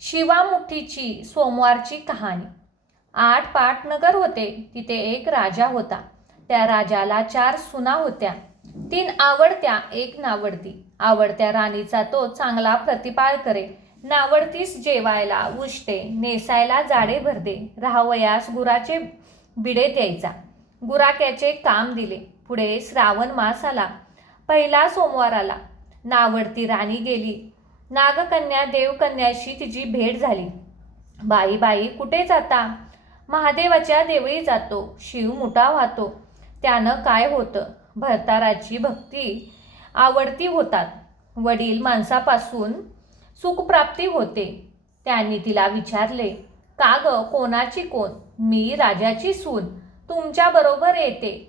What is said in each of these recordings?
शिवामुठीची सोमवारची कहाणी. 8 पाट नगर होते. तिथे एक राजा होता. त्या राजाला 4 सुना होत्या. 3 आवडत्या, 1 नावडती. आवडत्या राणीचा तो चांगला प्रतिपाळ करे. नावडतीस जेवायला उष्टे, नेसायला जाडे भरदे, राहावयास गुराचे बिडे द्यायचा. गुराख्याचे काम दिले. पुढे श्रावण मास आला. पहिला सोमवार आला. नावडती राणी गेली. नागकन्या देवकन्याशी तिची भेट झाली. बाई बाई कुठे जाता? महादेवाच्या देवळी जातो. शिव मुठा वाहतो. त्यानं काय होतं? भरताराची भक्ती आवडती होतात. वडील माणसापासून सुखप्राप्ती होते. त्यांनी तिला विचारले, का ग कोणाची कोण? मी राजाची सून. तुमच्याबरोबर येते.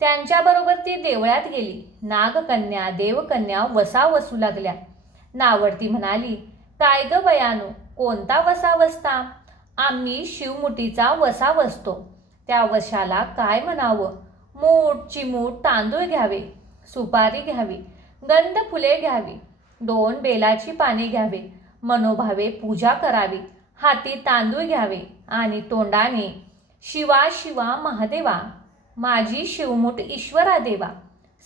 त्यांच्याबरोबर ती देवळात गेली. नागकन्या देवकन्या वसा वसू लागल्या. नावडती म्हणाली, काय ग बयानो, कोणता वसा वसता? आम्ही शिवमुठीचा वसा वसतो. त्या वशाला काय म्हणावं? मूठ चिमूट तांदूळ घ्यावे, सुपारी घ्यावी, गंध फुले घ्यावी, 2 बेलाची पाने घ्यावे, मनोभावे पूजा करावी, हाती तांदूळ घ्यावे आणि तोंडाने शिवा शिवा महादेवा, माझी शिवमुठ ईश्वरा देवा,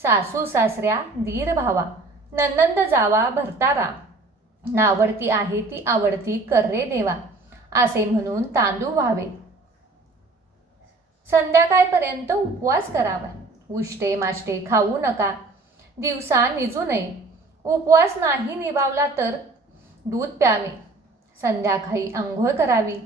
सासू सासऱ्या दीर भावा, नंदंद जावा भरतारा, नावडती आहे ती आवडती कर्रे देवा, असे म्हणून तांदूळ व्हावे. संध्याकाळपर्यंत उपवास करावा. उष्टे माष्टे खाऊ नका. दिवसा निजू नये. उपवास नाही निभावला तर दूध प्यावे. संध्याकाळी आंघोळ करावी.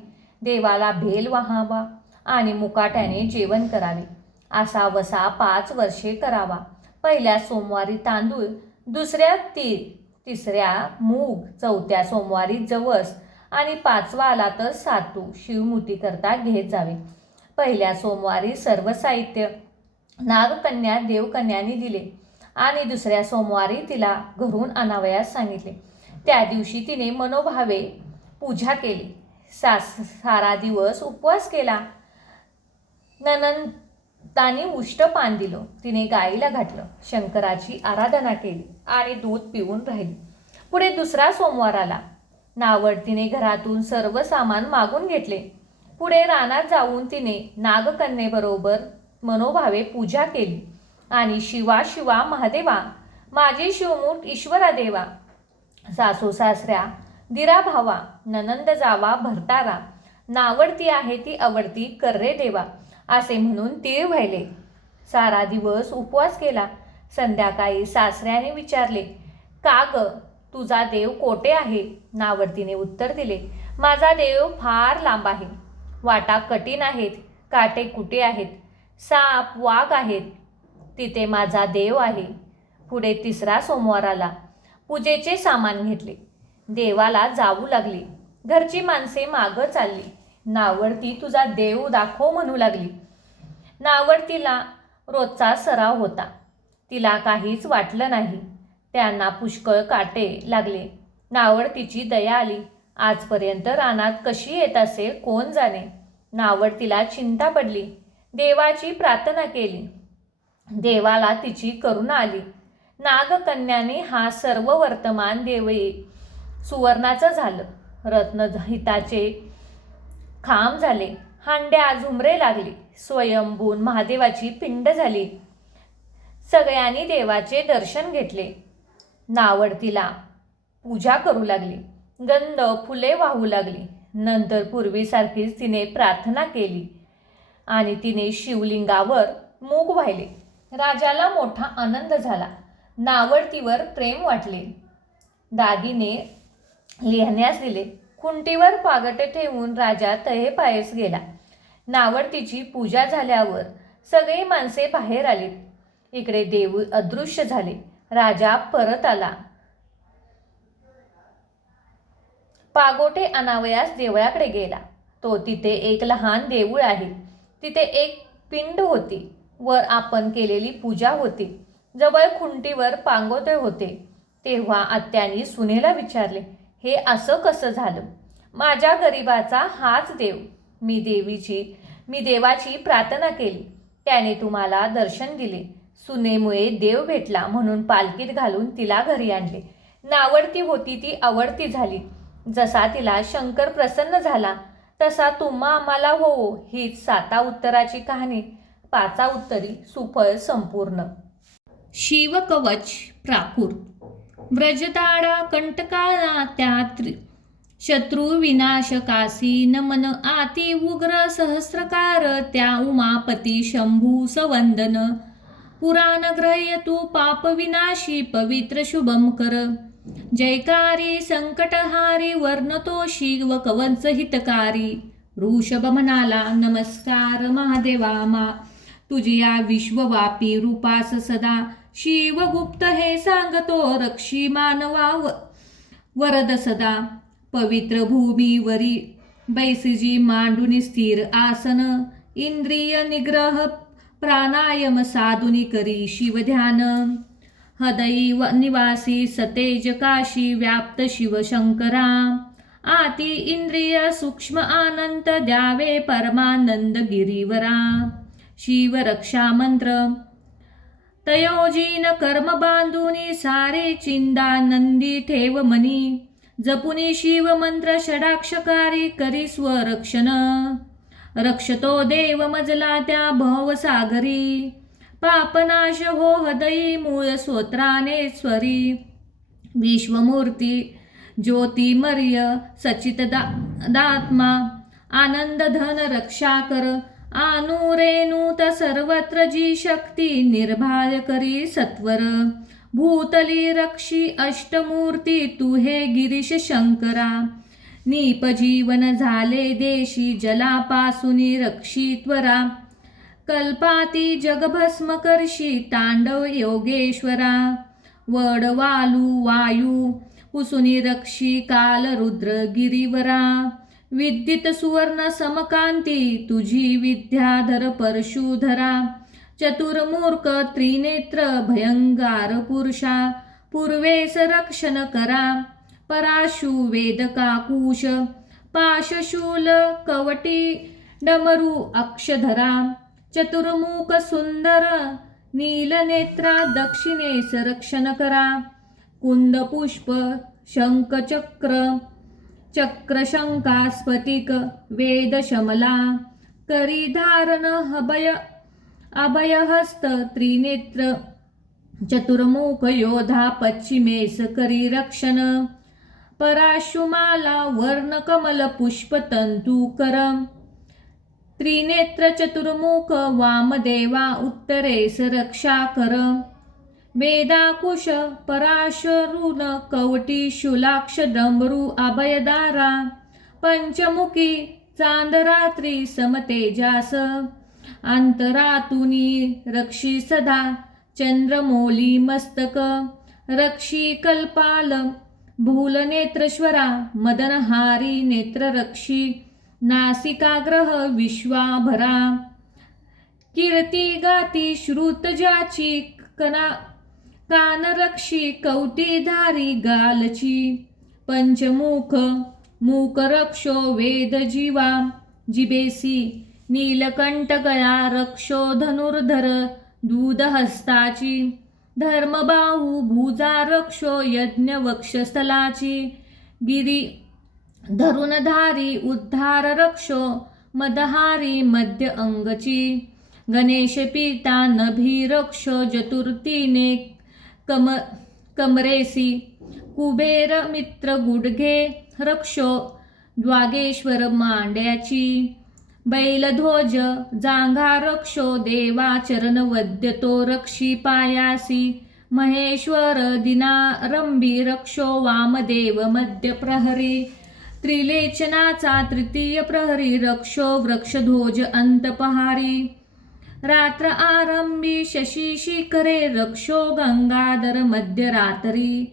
देवाला भेल वाहावा आणि मुकाट्याने जेवण करावे. असा वसा 5 वर्षे करावा. पहिल्या सोमवारी तांदूळ, दुसऱ्या तीळ, तिसऱ्या मूग, चौथ्या सोमवारी जवस आणि 5वा आला तर सातू शिवमुठीकरता घेत जावे. पहिल्या सोमवारी सर्व साहित्य नागकन्या देवकन्यांनी दिले आणि दुसऱ्या सोमवारी तिला घरून आणावयास सांगितले. त्या दिवशी तिने मनोभावे पूजा केली. सारा दिवस उपवास केला. ननंदानी उष्ट पान दिलं. तिने गाईला घातलं. शंकराची आराधना केली आणि दूध पिऊन राहिली. पुढे दुसरा सोमवार आला. नावडतीने घरातून सर्व सामान मागून घेतले. पुढे रानात जाऊन तिने नागकन्येबरोबर मनोभावे पूजा केली आणि शिवा शिवा महादेवा, माझी शिवमुठ ईश्वरा देवा, सासू सासऱ्या दिरा भावा, ननंद जावा भरतारा, नावडती आहे ती आवडती कर्रे देवा, असे म्हणून तीळ वाहिले. सारा दिवस उपवास केला. संध्याकाळी सासऱ्याने विचारले, का ग तुझा देव कोठे आहे? नावडतीने उत्तर दिले, माझा देव फार लांब आहे. वाटा कठीण आहेत, काटे कुटे आहेत, साप वाघ आहेत. तिथे माझा देव आहे. पुढे तिसरा सोमवार आला. पूजेचे सामान घेतले. देवाला जाऊ लागली. घरची माणसे मागं चालली. नावडती तुझा देव दाखव म्हणू लागली. नावडतीला रोजचा सराव होता. तिला काहीच वाटलं नाही. त्यांना पुष्कळ काटे लागले. नावडतीची दया आली. आजपर्यंत रानात कशी येत असेल कोण जाणे. नावडतीला चिंता पडली. देवाची प्रार्थना केली. देवाला तिची करुणा आली. नागकन्याने हा सर्व वर्तमान देवळे सुवर्णाचं झालं. रत्नहिताचे खांब झाले. हांड्या झुमरे लागली. स्वयंभून महादेवाची पिंड झाली. सगळ्यांनी देवाचे दर्शन घेतले. नावडतीला पूजा करू लागली. गंध फुले वाहू लागली. नंतर पूर्वीसारखीच तिने प्रार्थना केली आणि तिने शिवलिंगावर मूग वाहिले. राजाला मोठा आनंद झाला. नावडतीवर प्रेम वाटले. दागिने लिहिण्यास दिले. खुंटीवर पागटे ठेवून राजा तळेपायस गेला. नावडतीची पूजा झाल्यावर सगळी माणसे बाहेर आली. इकडे देव अदृश्य झाले. राजा परत आला. पागोटे आणावयास देवळाकडे गेला. तो तिथे एक लहान देऊळ आहे. तिथे एक पिंड होती. वर आपण केलेली पूजा होती. जवळ खुंटीवर पांगोटे होते. तेव्हा आत्यानी सुनेला विचारले, हे असं कसं झालं? माझ्या गरिबाचा हाच देव. मी देवाची प्रार्थना केली. त्याने तुम्हाला दर्शन दिले. सुनेमुळे देव भेटला म्हणून पालखीत घालून तिला घरी आणले. नावडती होती ती आवडती झाली. जसा तिला शंकर प्रसन्न झाला तसा तुम्हा आम्हाला हो, हीच 7 उत्तराची कहाणी 5 उत्तरी सुफळ संपूर्ण. शिवकवच प्राकृत. व्रजताडा कंटकाळा त्या शत्रू विनाशकासी नमन आती उग्र सहस्रकार त्या उमापती शंभू सवंदन पुराण ग्रह्य तू पाप विनाशी पवित्र शुभम कर जयकारी संकटहारी वर्णतो शिव कवच हितकारी. ऋषभ म्हणाला नमस्कार महादेवा तुझ्या विश्वव्यापी रूपास सदा शिवगुप्त हे सांगतो रक्षी मानवा वरद सदा. पवित्र भूमीवरी बैसजी मांडून स्थिर आसन इंद्रिय निग्रह प्राणायाम साधुनी करी शिवध्यान. हृदयी निवासी सतेज काशी व्याप्त शिवशंकरा आती इंद्रिय सूक्ष्म आनंद द्यावे परमानंद गिरीवरा. शिवरक्षा मंत्र तयोजीन कर्म बांधुनी सारे चिंदानंदी ठेव मनी जपुनी शिव मंत्र षडाक्षकारी करी स्वरक्षण. रक्षतो देव मजला त्या भवसागरी पापनाश हो हृदयी मूळ स्तोत्रानेश्वरी. विश्वमूर्ती ज्योतिमर्य सचित दात्मा आनंद धन रक्षा कर आनुरेणूत सर्वत्र जी शक्ती निर्भय करी सत्वर. भूतली रक्षी अष्टमूर्ती तू हे गिरीश शंकरा निपजीवन झाले देशी जलापासूनी रक्षी त्वरा. कल्पाती जगभस्म करशी तांडव योगेश्वरा. वडवालू वायू पुसुनी रक्षी काल रुद्र गिरीवरा. विद्युत सुवर्ण समकांती तुझी विद्याधर परशुधरा. चतुर्मूर्ख त्रिनेत्र भयंगार पुरुषा पूर्वेस रक्षण करा. पराशु वेदकाकुश पाशशूल कवटी डमरू अक्षधरा. चतुर्मुख सुंदर नीलनेत्रा दक्षिणेस रक्षण करा. कुंद पुष्प शंखचक्र चक्रशंका स्फटिक वेद शमला करी धारण अभयहस्त त्रिनेत्र. चतुर्मुख योधा पश्चिमेस करी रक्षण. पराशुमाला वर्ण कमल पुष्प तंतू कर. त्रिनेत्र चतुर्मुख वामदेवा उत्तरेस रक्षा कर. वेदाकुश पराशरुन कवटी शूलाक्ष डमरू अभयदारा. पंचमुखी चांदरात्री समतेजास अंतरातुनी रक्षी सदा. चंद्रमौली मस्तक रक्षी कल्पाल भूलनेत्रश्वरा. मदनहारी नेत्र रक्षी नासिकाग्रह विश्वाभरा. कीर्ती गाती श्रुत ज्याची कान रक्षी कवटीधारी गालची. पंचमुख मूक रक्षो वेद जीवा जिबेसी. नीलकंठ गळा रक्षो धनुर्धर दूधहस्ताची. धर्मबाहू भुजा रक्षो यज्ञ वक्षस्थलाची. गिरी धरुणधारी उद्धार रक्षो मदहारी मध्य अंगची. गणेश पिता नभी रक्षो चतुर्थीने कमरेसी. कुबेर मित्र गुडघे रक्षो द्वागेश्वर मांड्याची. बैलध्वज जांघा रक्षो देवा चरण वद्यतो रक्षी पायासी. महेश्वर दिनारंभी रक्षो वामदेव मध्य प्रहरी. त्रिलेचनाचा तृतीय प्रहरी रक्षो वृक्षध्वज अंतपहारी. रात्र आरंभी शशी शिखरे रक्षो गंगाधर मध्यरात्री.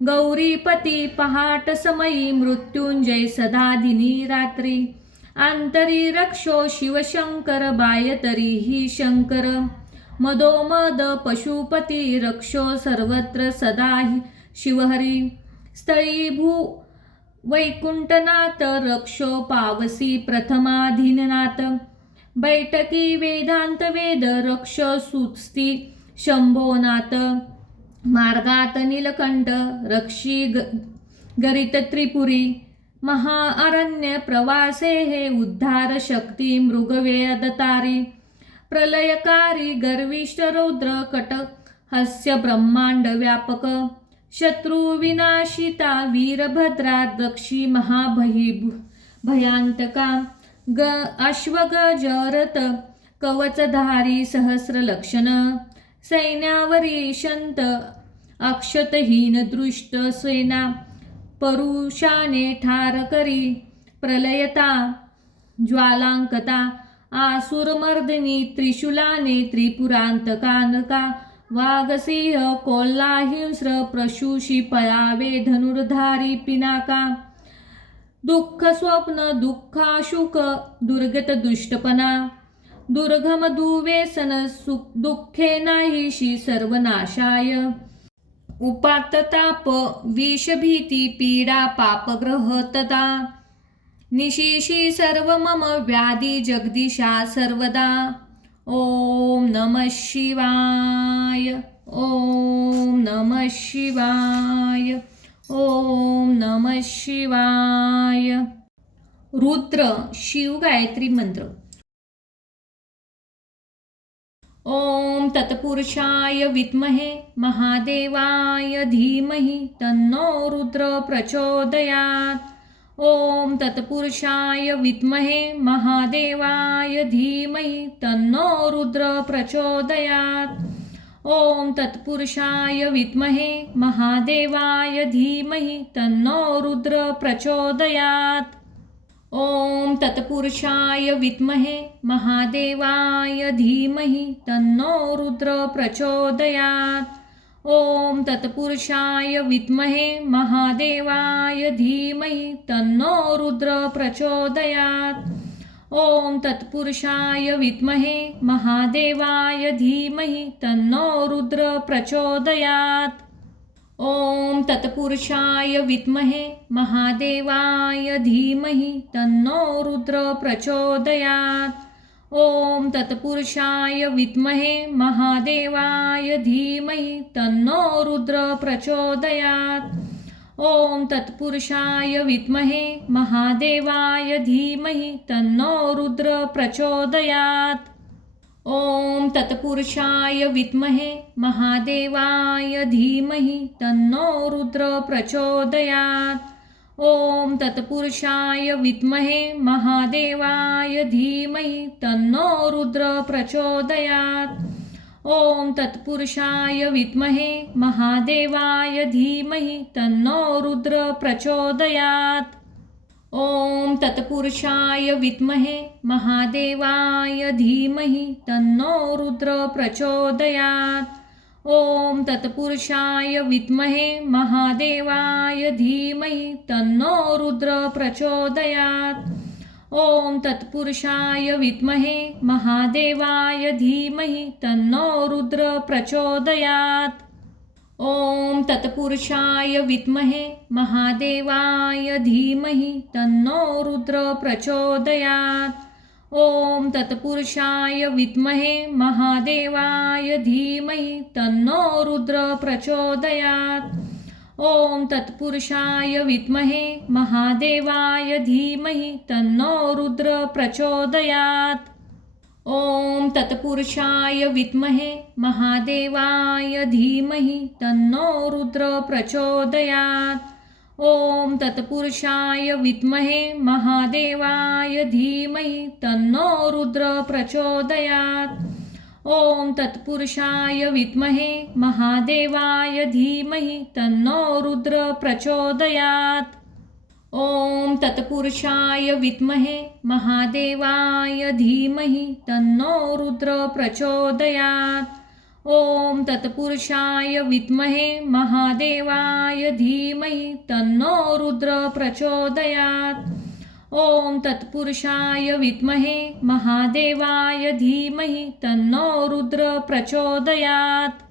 गौरीपती पहाट समयी मृत्युंजय सदा दिनी रात्री. अंतरी रक्षो शिवशंकर बायतरी ही शंकर. मदोमद पशुपती रक्षो सर्वत्र सदा शिवहरी. स्थळी भू वैकुंठनाथ रक्षो पावसी प्रथमाधीननाथ. बैठकी वेदांत वेद रक्ष सुस्ती शंभोनाथ. मार्गात नीलकंठ रक्षी गरित त्रिपुरी महाअरण्य प्रवासे हे उद्धार शक्ती मृगवेदतारी प्रलयकारी गर्विष्ठ रौद्र कट हस्य ब्रह्मांड व्यापक शत्रु विनाशिता वीरभद्रा दक्षी भयांतका अश्वगजरत कवचधारी सहस्रलक्षण सैन्यावरी शंत अक्षतहीन दृष्ट सेना परुषाने ठार करी प्रलयता ज्वालांकता आसुरमर्दिनी त्रिशूलाने त्रिपुरांतकानका वाघसिंह कोल्हाहिंस्र प्रशूषी पळावे धनुर्धारी पिनाका दुःख स्वप्न दुःखाशुक दुर्गत दुष्टपणा दुर्गम दुवेसन दुःखे नाहीशी सर्वनाशाय उपात्तताप विषभीती पीडा पापग्रह तदा निशिशी सर्व मम व्याधी जगदीशा सर्वदा ओम नमः शिवाय ओम नमः शिवाय ओम नमः शिवाय रुद्र शिव गायत्री मंत्र ओम तत्पुरुषाय विद्महे महादेवाय धीमहि तन्नो रुद्र प्रचोदयात् ओम तत्पुरुषाय विद्महे महादेवाय धीमहि तन्नो रुद्र प्रचोदयात् ओम तत्पुरुषाय विद्महे महादेवाय धीमहि तन्नो रुद्र प्रचोदयात् ओम तत्पुरुषाय विद्महे महादेवाय धीमहि तन्नो रुद्र प्रचोदयात् ओम तत्पुरुषाय विद्महे महादेवाय धीमहि तन्नो रुद्र प्रचोदयात् ओम तत्पुरुषाय विद्महे महादेवाय धीमहि तन्नो रुद्र प्रचोदयात् ओम तत्पुरुषाय विद्महे महादेवाय धीमहि तन्नो रुद्र प्रचोदयात् ओम तत्पुरुषाय विद्महे महादेवाय धीमहि तन्नो रुद्र प्रचोदयात् ओम तत्पुरुषाय विद्महे महादेवाय धीमहि तन्नो रुद्र प्रचोदयात् ओम तत्पुरुषाय विद्महे महादेवाय धीमहि तन्नो रुद्र प्रचोदयात् ओम तत्पुरुषाय विद्महे महादेवाय धीमहि तन्नो रुद्र प्रचोदयात् ओम तत्पुरुषाय विद्महे महादेवाय धीमहि तन्नो रुद्र प्रचोदयात् ओम तत्पुरुषाय विद्महे महादेवाय धीमहि तन्नो रुद्र प्रचोदयात् ओम तत्पुरुषाय विद्महे महादेवाय धीमहि तन्नो रुद्र प्रचोदयात् ओम तत्पुरुषाय विद्महे महादेवाय धीमहि तन्नो रुद्र प्रचोदयात् ओम तत्पुरुषाय विद्महे महादेवाय धीमहि तन्नो रुद्र प्रचोदयात् ओम तत्पुरुषाय विद्महे महादेवाय धीमहि तन्नो रुद्र प्रचोदयात् ओम तत्पुरुषाय विद्महे महादेवाय धीमहि तन्नो रुद्र प्रचोदयात् ओम तत्पुरुषाय विद्महे महादेवाय धीमहि तन्नो रुद्र प्रचोदयात् ओम तत्पुरुषाय विद्महे महादेवाय धीमहि तन्नो रुद्र प्रचोदयात् ओम तत्पुरुषाय विद्महे महादेवाय धीमहि तन्नो रुद्र प्रचोदयात् ओम तत्पुरुषाय विद्महे महादेवाय धीमहि तन्नो रुद्र प्रचोदयात् ओम तत्पुरुषाय विद्महे महादेवाय धीमहि तन्नो रुद्र प्रचोदयात् ओम तत्पुरुषाय विद्महे महादेवाय धीमहि तन्नो रुद्र प्रचोदयात्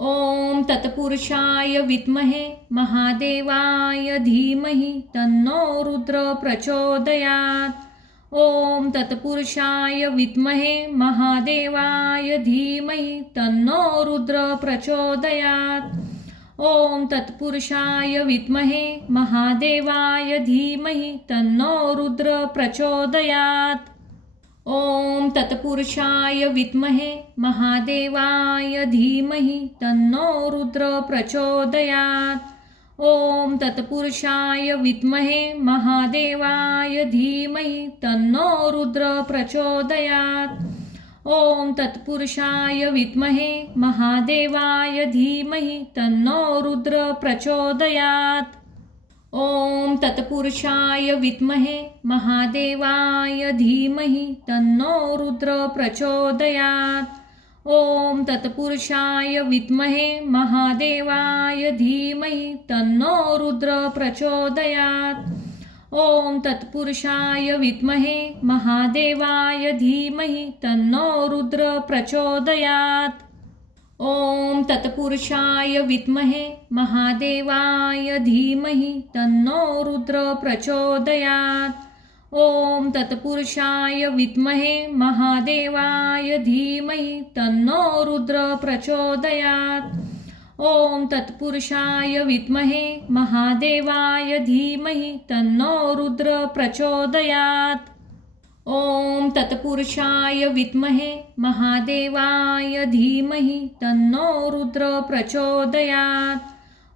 ओम तत्पुरुषाय विद्महे महादेवाय धीमहि तन्नो रुद्र प्रचोदयात् ओम तत्पुरुषाय विद्महे महादेवाय धीमहि तन्नो रुद्र प्रचोदयात्। ओम तत्पुरुषाय विद्महे महादेवाय धीमहि तन्नो रुद्र प्रचोदयात्। ओम तत्पुरुषाय विद्महे महादेवाय धीमहि तन्नो रुद्र प्रचोदयात्। ओम तत्पुरुषाय विद्महे महादेवाय धीमहि तन्नो रुद्र प्रचोदयात्। ओम तत्पुरुषाय विद्महे महादेवाय धीमहि तन्नो रुद्र प्रचोदयात्। ओम तत्पुरुषाय विद्महे महादेवाय धीमहि तन्नो रुद्र प्रचोदयात्। ओम तत्पुरुषाय विद्महे महादेवाय धीमहि तन्नो रुद्र प्रचोदयात्। ओम तत्पुरुषाय विद्महे महादेवाय धीमहि तन्नो रुद्र प्रचोदयात्। ओम तत्पुरुषाय विद्महे महादेवाय धीमहि तन्नो रुद्र प्रचोदयात्। ओम तत्पुरुषाय विद्महे महादेवाय धीमहि तन्नो रुद्र प्रचोदयात्। ओम तत्पुरुषाय विद्महे महादेवाय धीमहि तन्नो रुद्र प्रचोदयात्। ओम तत्पुरुषाय विद्महे महादेवाय धीमहि तन्नो रुद्र प्रचोदयात्।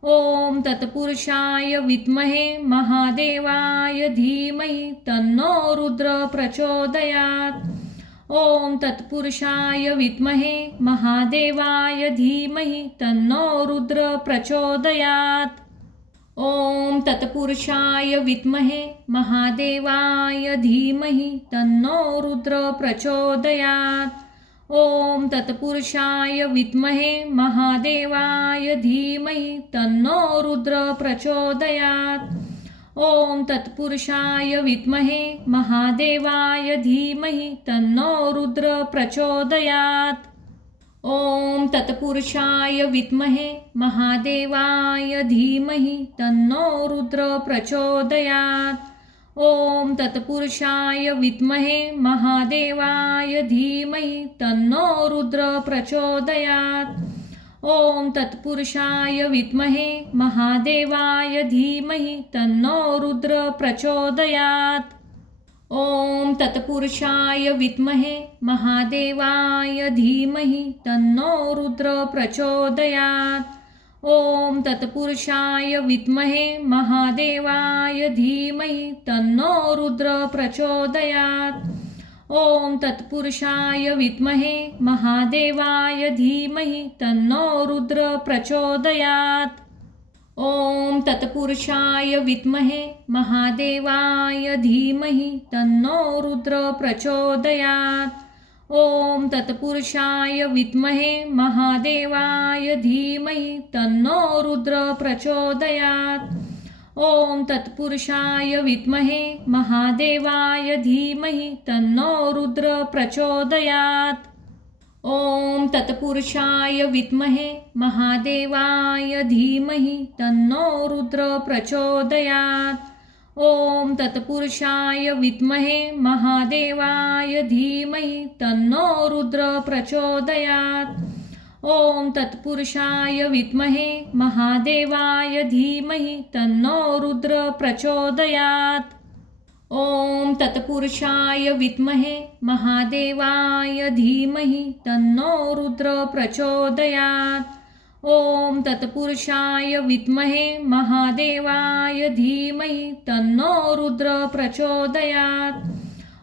ओम तत्पुरुषाय विद्महे महादेवाय धीमहि तन्नो रुद्र प्रचोदयात्। ओम तत्पुरुषाय विद्महे महादेवाय धीमहि तन्नो रुद्र प्रचोदयात्। ओम तत्पुरुषाय विद्महे महादेवाय धीमहि तन्नो रुद्र प्रचोदयात्। ओम तत्पुरुषाय विद्महे महादेवाय धीमहि तन्नो रुद्र प्रचोदयात्। ओम तत्पुरुषाय विद्महे महादेवाय धीमहि तन्नो रुद्र प्रचोदयात्। ओम तत्पुरुषाय विद्महे महादेवाय धीमहि तन्नो रुद्र प्रचोदयात्। ओम तत्पुरुषाय विद्महे महादेवाय धीमहि तन्नो रुद्र प्रचोदयात्। ओम तत्पुरुषाय विद्महे महादेवाय धीमहि तन्नो रुद्र प्रचोदयात्। ओम तत्पुरुषाय विद्महे महादेवाय धीमहि तन्नो रुद्र प्रचोदयात्। ओम तत्पुरुषाय विद्महे महादेवाय धीमहि तन्नो रुद्र प्रचोदयात्। ओम तत्पुरुषाय विद्महे महादेवाय धीमहि तन्नो रुद्र प्रचोदयात्। ओम तत्पुरुषाय विद्महे महादेवाय धीमहि तन्नो रुद्र प्रचोदयात्। ओम तत्पुरुषाय विद्महे महादेवाय धीमहि तन्नो रुद्र प्रचोदयात्। ओम तत्पुरुषाय विद्महे महादेवाय धीमहि तन्नो रुद्र प्रचोदयात्। ओम तत्पुरुषाय विद्महे महादेवाय धीमहि तन्नो रुद्र प्रचोदयात्। ओम तत्पुरुषाय विद्महे महादेवाय धीमहि तन्नो रुद्र प्रचोदयात्। ओम तत्पुरुषाय विद्महे महादेवाय धीमहि तन्नो रुद्र प्रचोदयात्। ओम तत्पुरुषाय विद्महे महादेवाय धीमहि तन्नो रुद्र प्रचोदयात्। ओम तत्पुरुषाय विद्महे महादेवाय धीमहि तन्नो रुद्र प्रचोदयात्।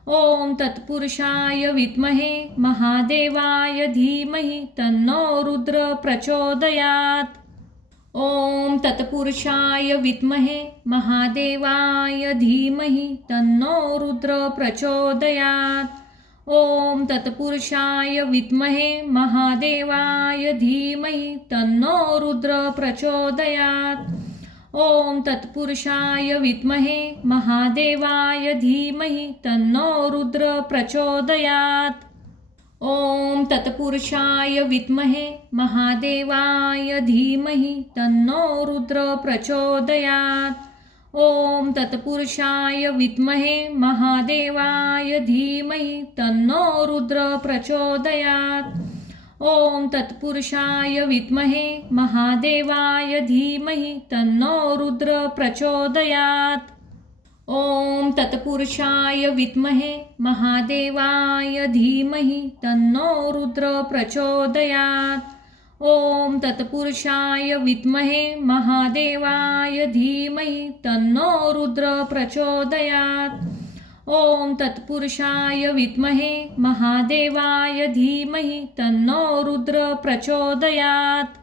ओम तत्पुरुषाय विद्महे महादेवाय धीमहि तन्नो रुद्र प्रचोदयात्। ओम तत्पुरुषाय विद्महे महादेवाय धीमहि तन्नो रुद्र प्रचोदयात्। ओम तत्पुरुषाय विद्महे महादेवाय धीमहि तन्नो रुद्र प्रचोदयात्। ओम तत्पुरुषाय विद्महे महादेवाय धीमहि तन्नो रुद्र प्रचोदयात्। ओम तत्पुरुषाय विद्महे महादेवाय धीमहि तन्नो रुद्र प्रचोदयात्। ओम तत्पुरुषाय विद्महे महादेवाय धीमहि तन्नो रुद्र प्रचोदयात्। ओम तत्पुरुषाय विद्महे महादेवाय धीमहि तन्नो रुद्र प्रचोदयात्। ओम तत्पुरुषाय विद्महे महादेवाय धीमहि तन्नो रुद्र प्रचोदयात्। ओम तत्पुरुषाय विद्महे महादेवाय धीमहि तन्नो रुद्र प्रचोदयात्। ओम तत्पुरुषाय विद्महे महादेवाय धीमहि तन्नो रुद्र प्रचोदयात्।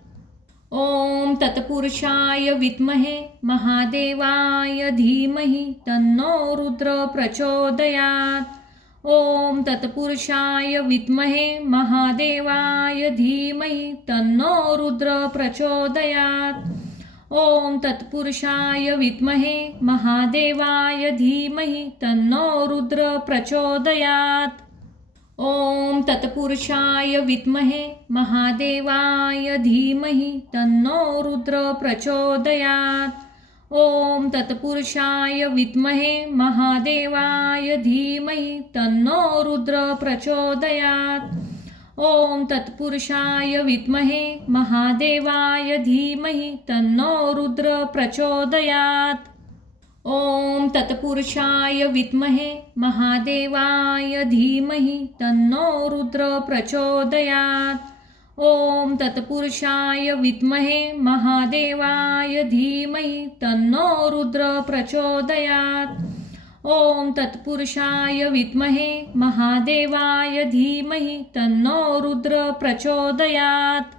ओम तत्पुरुषाय विद्महे महादेवाय धीमहि तन्नो रुद्र प्रचोदयात्। ओम तत्पुरुषाय विद्महे महादेवाय धीमहि तन्नो रुद्र प्रचोदयात्। ओम तत्पुरुषाय विद्महे महादेवाय धीमहि तन्नो रुद्र प्रचोदयात्। ओम तत्पुरुषाय विद्महे महादेवाय धीमहि तन्नो रुद्र प्रचोदयात्। ओम तत्पुरुषाय विद्महे महादेवाय धीमहि तन्नो रुद्र प्रचोदयात्। ओम तत्पुरुषाय विद्महे महादेवाय धीमहि तन्नो रुद्र प्रचोदयात्। ओम तत्पुरुषाय विद्महे महादेवाय धीमहि तन्नो रुद्र प्रचोदयात्। ओम तत्पुरुषाय विद्महे महादेवाय धीमहि तन्नो रुद्र प्रचोदयात्। ओम तत्पुरुषाय विद्महे महादेवाय धीमहि तन्नो रुद्र प्रचोदयात्।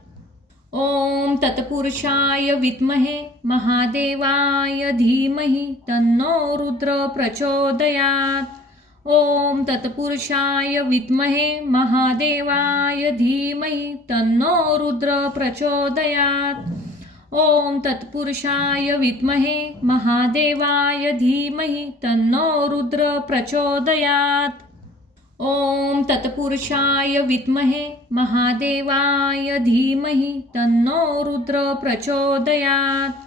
ओम तत्पुरुषाय विद्महे महादेवाय धीमहि तन्नो रुद्र प्रचोदयात्। ओम तत्पुरुषाय विद्महे महादेवाय धीमहि तन्नो रुद्र प्रचोदयात्। ओम तत्पुरुषाय विद्महे महादेवाय धीमहि तन्नो रुद्र प्रचोदयात्। ओम तत्पुरुषाय विद्महे महादेवाय धीमहि तन्नो रुद्र प्रचोदयात्। ओम तत्पुरुषाय विद्महे महादेवाय धीमहि तन्नो रुद्र प्रचोदयात्।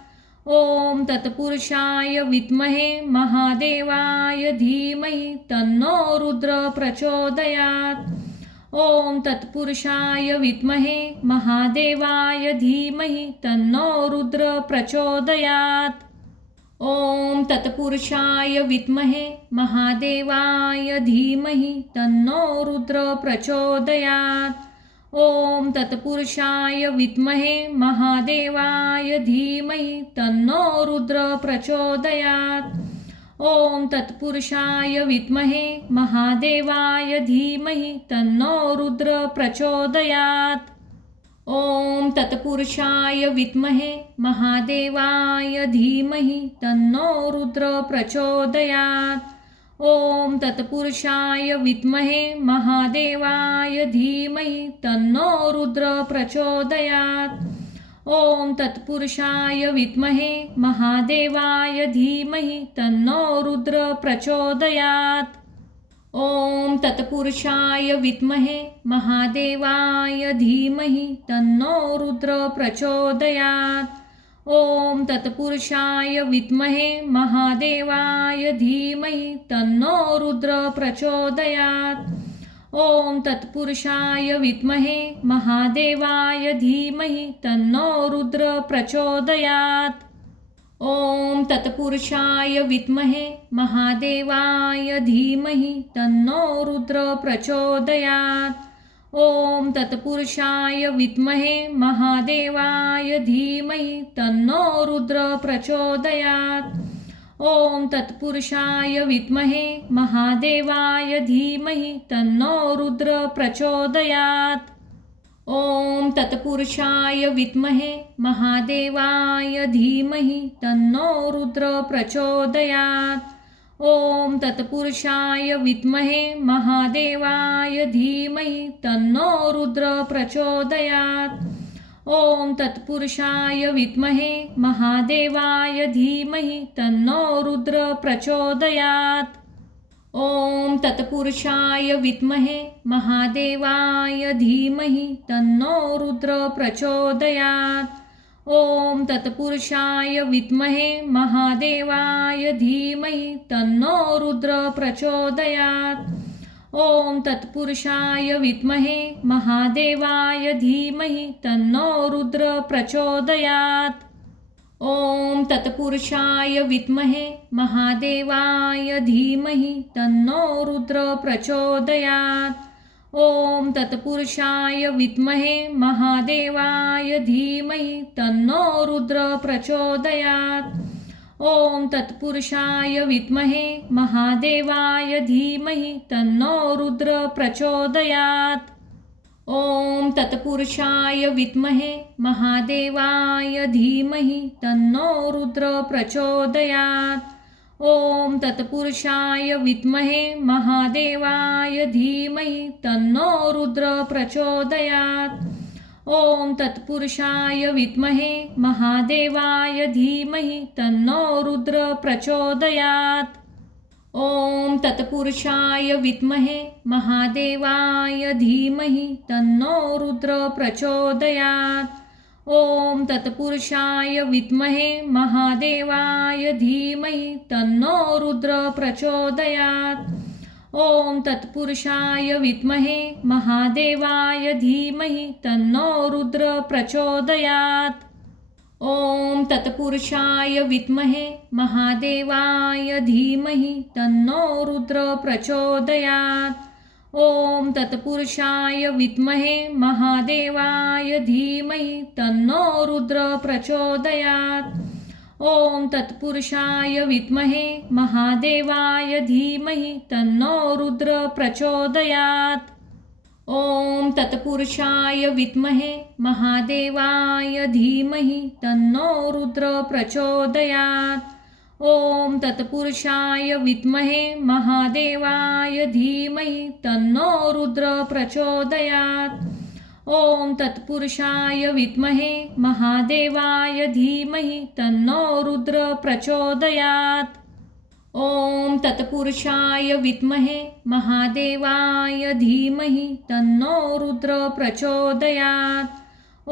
ओम तत्पुरुषाय विद्महे महादेवाय धीमहि तन्नो रुद्र प्रचोदयात्। ओम तत्पुरुषाय विद्महे महादेवाय धीमहि तन्नो रुद्र प्रचोदयात्। ओम तत्पुरुषाय विद्महे महादेवाय धीमहि तन्नो रुद्र प्रचोदयात्। ओम तत्पुरुषाय विद्महे महादेवाय धीमहि तन्नो रुद्र प्रचोदयात्। ओम तत्पुरुषाय विद्महे महादेवाय धीमहि तन्नो रुद्र प्रचोदयात्। ओम तत्पुरुषाय विद्महे महादेवाय धीमहि तन्नो रुद्र प्रचोदयात्। ओम तत्पुरुषाय विद्महे महादेवाय धीमहि तन्नो रुद्र प्रचोदयात्। ओम तत्पुरुषाय विद्महे महादेवाय धीमहि तन्नो रुद्र प्रचोदयात्। ओम तत्पुरुषाय विद्महे महादेवाय धीमहि तन्नो रुद्र प्रचोदयात्। ओम तत्पुरुषाय विद्महे महादेवाय धीमहि तन्नो रुद्र प्रचोदयात्। ओम तत्पुरुषाय विद्महे महादेवाय धीमहि तन्नो रुद्र प्रचोदयात्। ओम तत्पुरुषाय विद्महे महादेवाय धीमहि तन्नो रुद्र प्रचोदयात्। ओम तत्पुरुषाय विद्महे महादेवाय धीमहि तन्नो रुद्र प्रचोदयात्। ओम तत्पुरुषाय विद्महे महादेवाय धीमहि तन्नो रुद्र प्रचोदयात्। ओम तत्पुरुषाय विद्महे महादेवाय धीमहि तन्नो रुद्र प्रचोदयात्। ओम तत्पुरुषाय विद्महे महादेवाय धीमहि तन्नो रुद्र प्रचोदयात्। ओम तत्पुरुषाय विद्महे महादेवाय धीमहि तन्नो रुद्र प्रचोदयात्। ओम तत्पुरुषाय विद्महे महादेवाय धीमहि तन्नो रुद्र प्रचोदयात्। ओम तत्पुरुषाय विद्महे महादेवाय धीमहि तन्नो रुद्र प्रचोदयात्। ओम तत्पुरुषाय विद्महे महादेवाय धीमहि तन्नो रुद्र प्रचोदयात्। ओम तत्पुरुषाय विद्महे महादेवाय धीमहि तन्नो रुद्र प्रचोदयात्। ओम तत्पुरुषाय विद्महे महादेवाय धीमहि तन्नो रुद्र प्रचोदयात्। ओम तत्पुरुषाय विद्महे महादेवाय धीमहि तन्नो रुद्र प्रचोदयात्। ओम तत्पुरुषाय विद्महे महादेवाय धीमहि तन्नो रुद्र प्रचोदयात्। ओम तत्पुरुषाय विद्महे महादेवाय धीमहि तन्नो रुद्र प्रचोदयात्। ओम तत्पुरुषाय विद्महे महादेवाय धीमहि तन्नो रुद्र प्रचोदयात्। ओम तत्पुरुषाय विद्महे महादेवाय धीमहि तन्नो रुद्र प्रचोदयात्। ओम तत्पुरुषाय विद्महे महादेवाय धीमहि तन्नो रुद्र प्रचोदयात्। ओम तत्पुरुषाय विद्महे महादेवाय धीमहि तन्नो रुद्र प्रचोदयात्। ओम तत्पुरुषाय विद्महे महादेवाय धीमहि तन्नो रुद्र प्रचोदयात्। ओम तत्पुरुषाय विद्महे महादेवाय धीमहि तन्नो रुद्र प्रचोदयात्। ओम तत्पुरुषाय विद्महे महादेवाय धीमहि तन्नो रुद्र प्रचोदयात्। ओम तत्पुरुषाय विद्महे महादेवाय धीमहि तन्नो रुद्र प्रचोदयात्। ओम तत्पुरुषाय विद्महे महादेवाय धीमहि तन्नो रुद्र प्रचोदयात्। ओम तत्पुरुषाय विद्महे महादेवाय धीमहि तन्नो रुद्र प्रचोदयात्।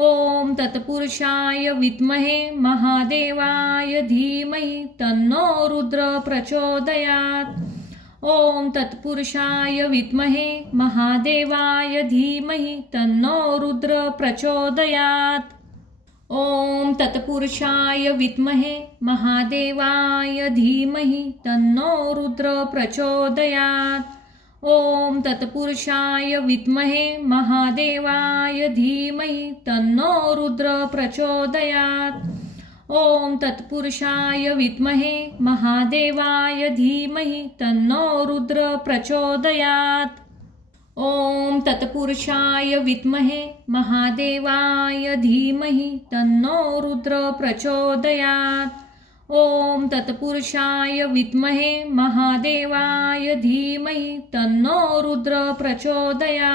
ओम तत्पुरुषाय विद्महे महादेवाय धीमहि तन्नो रुद्र प्रचोदयात्। ओम तत्पुरुषाय विद्महे महादेवाय धीमहि तन्नो रुद्र प्रचोदयात्। ओम तत्पुरुषाय विद्महे महादेवाय धीमहि तन्नो रुद्र प्रचोदयात्। ओम तत्पुरुषाय विद्महे महादेवाय धीमहि तन्नो रुद्र प्रचोदयात्। ओम तत्पुरुषाय विद्महे महादेवाय धीमहि तन्नो रुद्र प्रचोदयात्। ओम तत्पुरुषाय विद्महे महादेवाय धीमहि तन्नो रुद्र प्रचोदयात्। ओम तत्पुरुषाय विद्महे महादेवाय धीमहि तन्नो रुद्र प्रचोदयात्।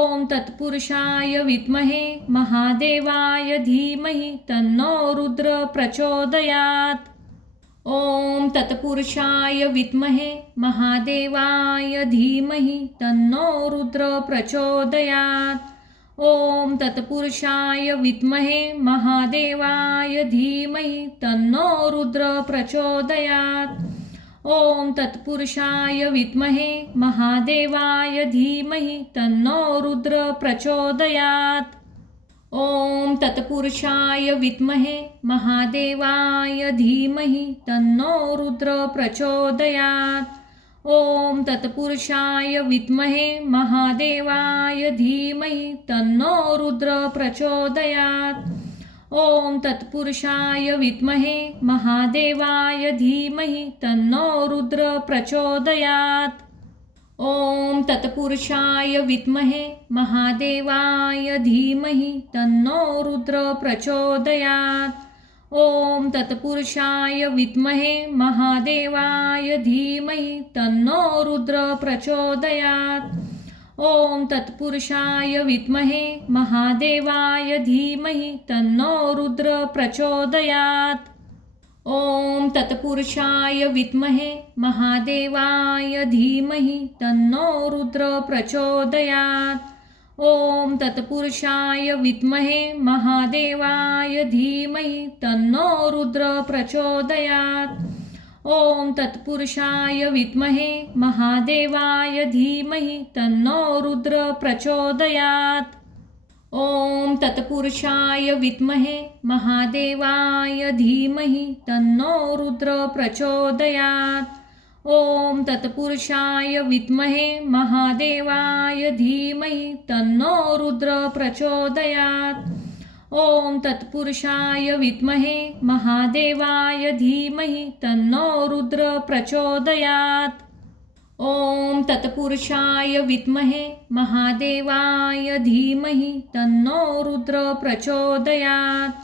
ओम तत्पुरुषाय विद्महे महादेवाय धीमहि तन्नो रुद्र प्रचोदयात्। ओम तत्पुरुषाय विद्महे महादेवाय धीमहि तन्नो रुद्र प्रचोदयात्। ओम तत्पुरुषाय विद्महे महादेवाय धीमहि तन्नो रुद्र प्रचोदयात्। ओम तत्पुरुषाय विद्महे महादेवाय धीमहि तन्नो रुद्र प्रचोदयात्। ओम तत्पुरुषाय विद्महे महादेवाय धीमहि तन्नो रुद्र प्रचोदयात्। ओम तत्पुरुषाय विद्महे महादेवाय धीमहि तन्नो रुद्र प्रचोदयात्। ओम तत्पुरुषाय विद्महे महादेवाय धीमहि तन्नो रुद्र प्रचोदयात्। ओम तत्पुरुषाय विद्महे महादेवाय धीमहि तन्नो रुद्र प्रचोदयात्। ओम तत्पुरुषाय विद्महे महादेवाय धीमहि तन्नो रुद्र प्रचोदयात्। ओम तत्पुरुषाय विद्महे महादेवाय धीमहि तन्नो रुद्र प्रचोदयात्। ओम तत्पुरुषाय विद्महे महादेवाय धीमहि तन्नो रुद्र प्रचोदयात्। ओम तत्पुरुषाय विद्महे महादेवाय धीमहि तन्नो रुद्र प्रचोदयात्। ओम तत्पुरुषाय विद्महे महादेवाय धीमहि तन्नो रुद्र प्रचोदयात्। ओम तत्पुरुषाय विद्महे महादेवाय धीमहि तन्नो रुद्र प्रचोदयात्। ओम तत्पुरुषाय विद्महे महादेवाय धीमहि तन्नो रुद्र प्रचोदयात्। ओम तत्पुरुषाय विद्महे महादेवाय धीमहि तन्नो रुद्र प्रचोदयात्। ओम तत्पुरुषाय विद्महे महादेवाय धीमहि तन्नो रुद्र प्रचोदयात्।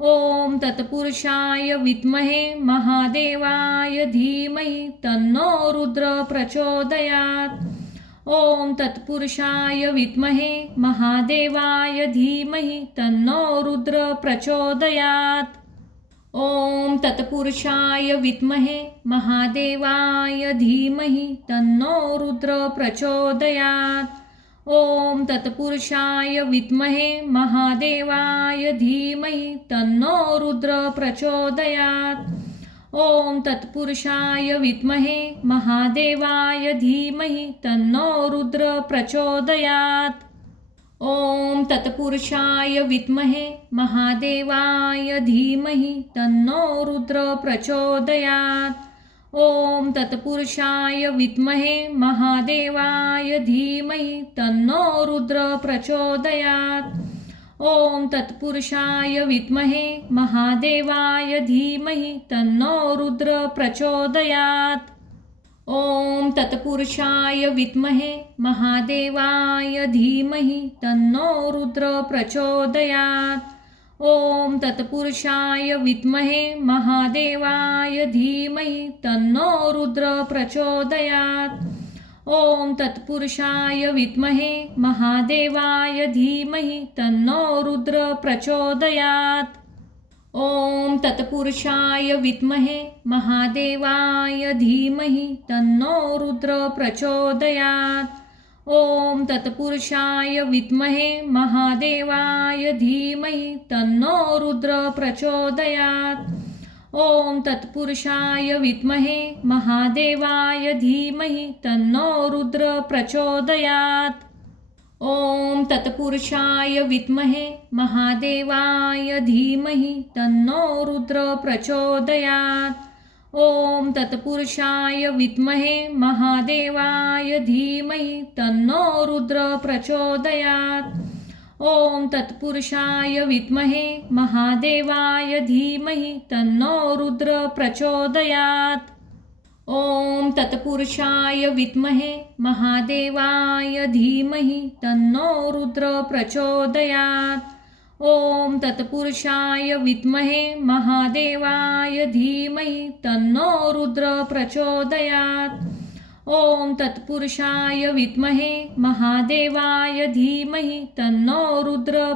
ओम तत्पुरुषाय विद्महे महादेवाय धीमहि तन्नो रुद्र प्रचोदयात्। ओम तत्पुरुषाय विद्महे महादेवाय धीमहि तन्नो रुद्र प्रचोदयात्। ओम तत्पुरुषाय विद्महे महादेवाय धीमहि तन्नो रुद्र प्रचोदयात्। ओम तत्पुरुषाय विद्महे महादेवाय धीमहि तन्नो रुद्र प्रचोदयात्। ओम तत्पुरुषाय विद्महे महादेवाय धीमहि तन्नो रुद्र प्रचोदयात्। ओम तत्पुरुषाय विद्महे महादेवाय धीमहि तन्नो रुद्र प्रचोदयात्। ओम तत्पुरुषाय विद्महे महादेवाय धीमहि तन्नो रुद्र प्रचोदयात्। ओम तत्पुरुषाय विद्महे महादेवाय धीमहि तन्नो रुद्र प्रचोदयात्। ओम तत्पुरुषाय विद्महे महादेवाय धीमहि तन्नो रुद्र प्रचोदयात्। ओम तत्पुरुषाय विद्महे महादेवाय धीमहि तन्नो रुद्र प्रचोदयात्। ओम तत्पुरुषाय विद्महे महादेवाय धीमहि तन्नो रुद्र प्रचोदयात्। ओम तत्पुरुषाय विद्महे महादेवाय धीमहि तन्नो रुद्र प्रचोदयात्। ओम तत्पुरुषाय विद्महे महादेवाय धीमहि तन्नो रुद्र प्रचोदयात्। ओम तत्पुरुषाय विद्महे महादेवाय धीमहि तन्नो रुद्र प्रचोदयात्। ओम तत्पुरुषाय विद्महे महादेवाय धीमहि तन्नो रुद्र प्रचोदयात्। ओम तत्पुरुषाय विद्महे महादेवाय धीमहि तन्नो रुद्र प्रचोदयात्। ओम तत्पुरुषाय विद्महे महादेवाय धीमहि तन्नो रुद्र प्रचोदयात्। ओम तत्पुरुषाय विद्महे महादेवाय धीमहि तन्नो रुद्र प्रचोदयात्। ओम तत्पुरुषाय विद्महे महादेवाय धीमहि तन्नो रुद्र प्रचोदयात्। ओम तत्पुरुषाय विद्महे महादेवाय धीमहि तन्नो रुद्र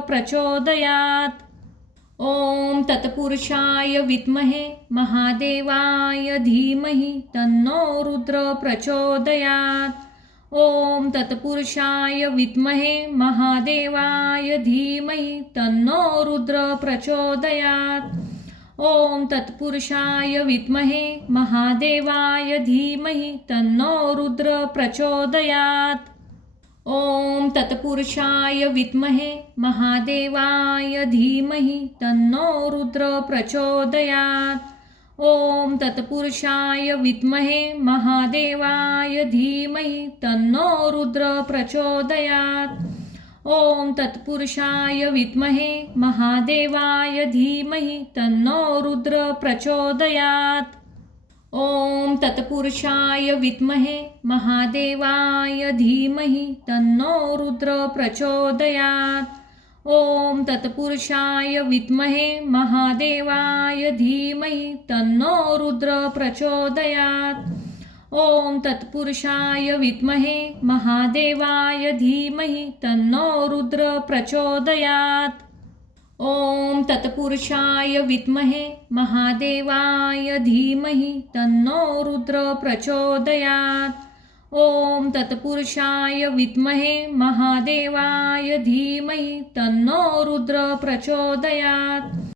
प्रचोदयात्। ओम तत्पुरुषाय विद्महे महादेवाय धीमहि तन्नो रुद्र प्रचोदयात्। ओम तत्पुरुषाय विद्महे महादेवाय धीमहि तन्नो रुद्र प्रचोदयात्। ओम तत्पुरुषाय विद्महे महादेवाय धीमहि तन्नो रुद्र प्रचोदयात्। ओम तत्पुरुषाय विद्महे महादेवाय धीमहि तन्नो रुद्र प्रचोदयात्। ओम तत्पुरुषाय विद्महे महादेवाय धीमहि तन्नो रुद्र प्रचोदयात्। ओम तत्पुरुषाय विद्महे महादेवाय धीमहि तन्नो रुद्र प्रचोदयात्। ओम तत्पुरुषाय विद्महे महादेवाय धीमहि तन्नो रुद्र प्रचोदयात्। ओम तत्पुरुषाय विद्महे महादेवाय धीमहि तन्नो रुद्र प्रचोदयात्। ओम तत्पुरुषाय विद्महे महादेवाय धीमहि तन्नो रुद्र प्रचोदयात्। ओम तत्पुरुषाय विद्महे महादेवाय धीमहि तन्नो रुद्र प्रचोदयात्। ओम तत्पुरुषाय विद्महे महादेवाय धीमहि तन्नो रुद्र प्रचोदयात्.